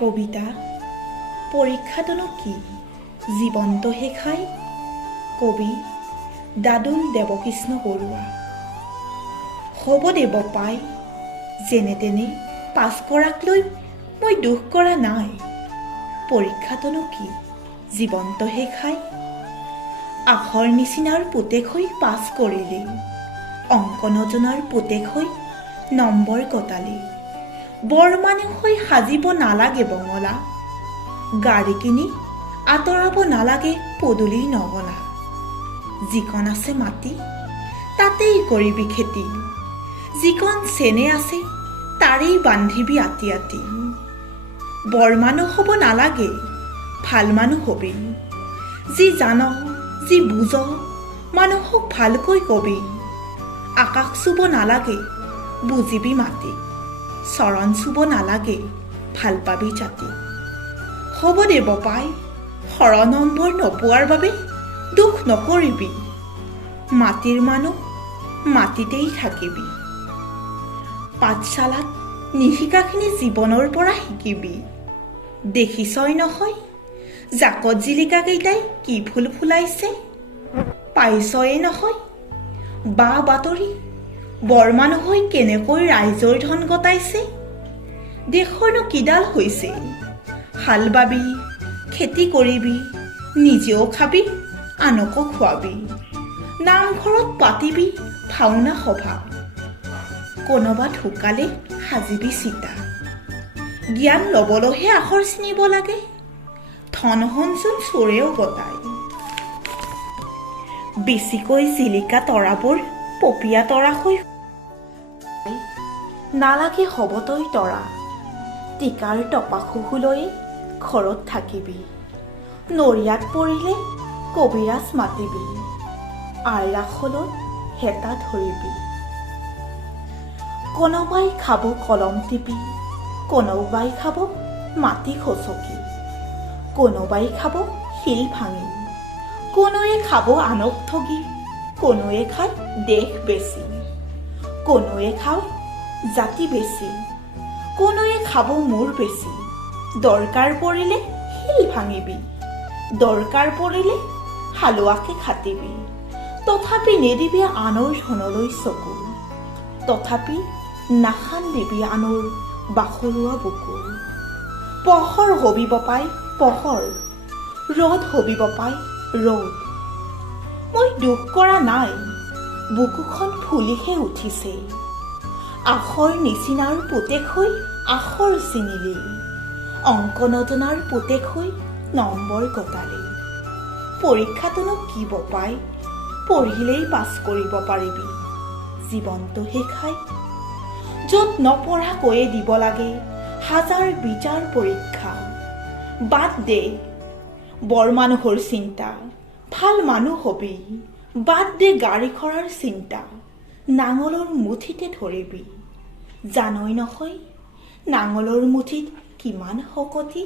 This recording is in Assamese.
কবিতা পৰীক্ষাটোনো কি জীৱন্ত শেখাই। কবি দাদুল দেৱকৃষ্ণ বৰুৱা। হ'ব দেৱ পাই যেনে তেনে পাছ কৰাক লৈ মই দুখ কৰা নাই। পৰীক্ষাটোনো কি জীৱন্ত শেখাই। আখৰ নিচিনাৰ পুতেক হৈ পাছ কৰিলে, অংক নজনাৰ পুতেক হৈ নম্বৰ কটালে। বৰ মানুহ হৈ সাজিব নালাগে বঙলা, গাড়ী কিনি আঁতৰাব নালাগে পদূলি নগলা। যিকণ আছে মাটি তাতেই কৰিবি খেতি, যিকণ চেনে আছে তাৰেই বান্ধিবি আতি আতি। বৰ মানুহ হ'ব নালাগে ভাল মানুহ হবি, যি জান যি বুজ মানুহক ভালকৈ কবি। আকাশ চুব নালাগে বুজিবি মাটি, চৰণ চুব নালাগে ভাল পাবি জাতি। হ'ব দেৱ পাই শৰ নম্বৰ নপোৱাৰ বাবে দুখ নকৰিবি, মাটিৰ মানুহ মাটিতেই থাকিবি। পাঠশালাত নিশিকাখিনি জীৱনৰ পৰা শিকিবি। দেখিছই নহয় জাকত জিলিকাকেইটাই কি ফুল ফুলাইছে, পাইছয়ে নহয় বা বাতৰি বৰ মানুহ হৈ কেনেকৈ ৰাইজৰ ধন গতাইছে। দেশৰনো কিডাল হৈছে, হাল বাবি খেতি কৰিবি, নিজেও খাবি আনকো খুৱাবি। নামঘৰত পাতিবি ভাওনা সভা, কোনোবা ঢুকালে সাজিবি চিতা। জ্ঞান ল'বলৈহে আখৰ চিনিব লাগে, ধন সঞ্চোন চোৰেও গতাই। বেছিকৈ জিলিকা তৰাবোৰ পপীয়া তৰা হৈ নালাগে হ'ব তই তৰা। টিকাৰ টপা শুহুলৈ ঘৰত থাকিবি, নৰিয়াত পৰিলে কবিৰাজ মাতিবি, আইৰাখলত হেতা ধৰিবি। কোনোবাই খাব কলম টিপি, কোনোবাই খাব মাটি খচকি, কোনোবাই খাব শিল ভাঙি, কোনোৱে খাব আনক ঠগি, কোনোৱে খায় দেশ বেচি, কোনোৱে খায় জাতি বেচি, কোনোৱে খাব মূৰ বেচি। দৰকাৰ পৰিলে শিল ভাঙিবি, দৰকাৰ পৰিলে হালোৱাকে খাটিবি। তথাপি নেদিবি আনৰ ধনলৈ চকু, তথাপি নাখান্দিবি আনৰ বাখৰুৱা বুকু। পহৰ হবিব পাই পহৰ, ৰ'দ হবিব পাই ৰ'দ। মই দুখ কৰা নাই বুকুখন ফুলিহে উঠিছে, আখৰ নিচিনাৰ পুতেক হৈ আখৰ চিনিলি, অংক নজনাৰ পুতেক হৈ নম্বৰ কটালে। পৰীক্ষাটোনো কি বপাই পঢ়িলেই পাছ কৰিব পাৰিবি, জীৱনটো শেখাই। য'ত নপঢ়া কৈয়ে দিব লাগে হাজাৰ বিচাৰ পৰীক্ষা। বাদ দে বৰ মানুহৰ চিন্তা, ভাল মানুহ হবি। বাদ দে গাড়ী ঘোঁৰাৰ চিন্তা, নাঙলৰ মুঠিতে ধৰিবি। জানই নহয় নাঙলৰ মুঠিত কিমান শকতি।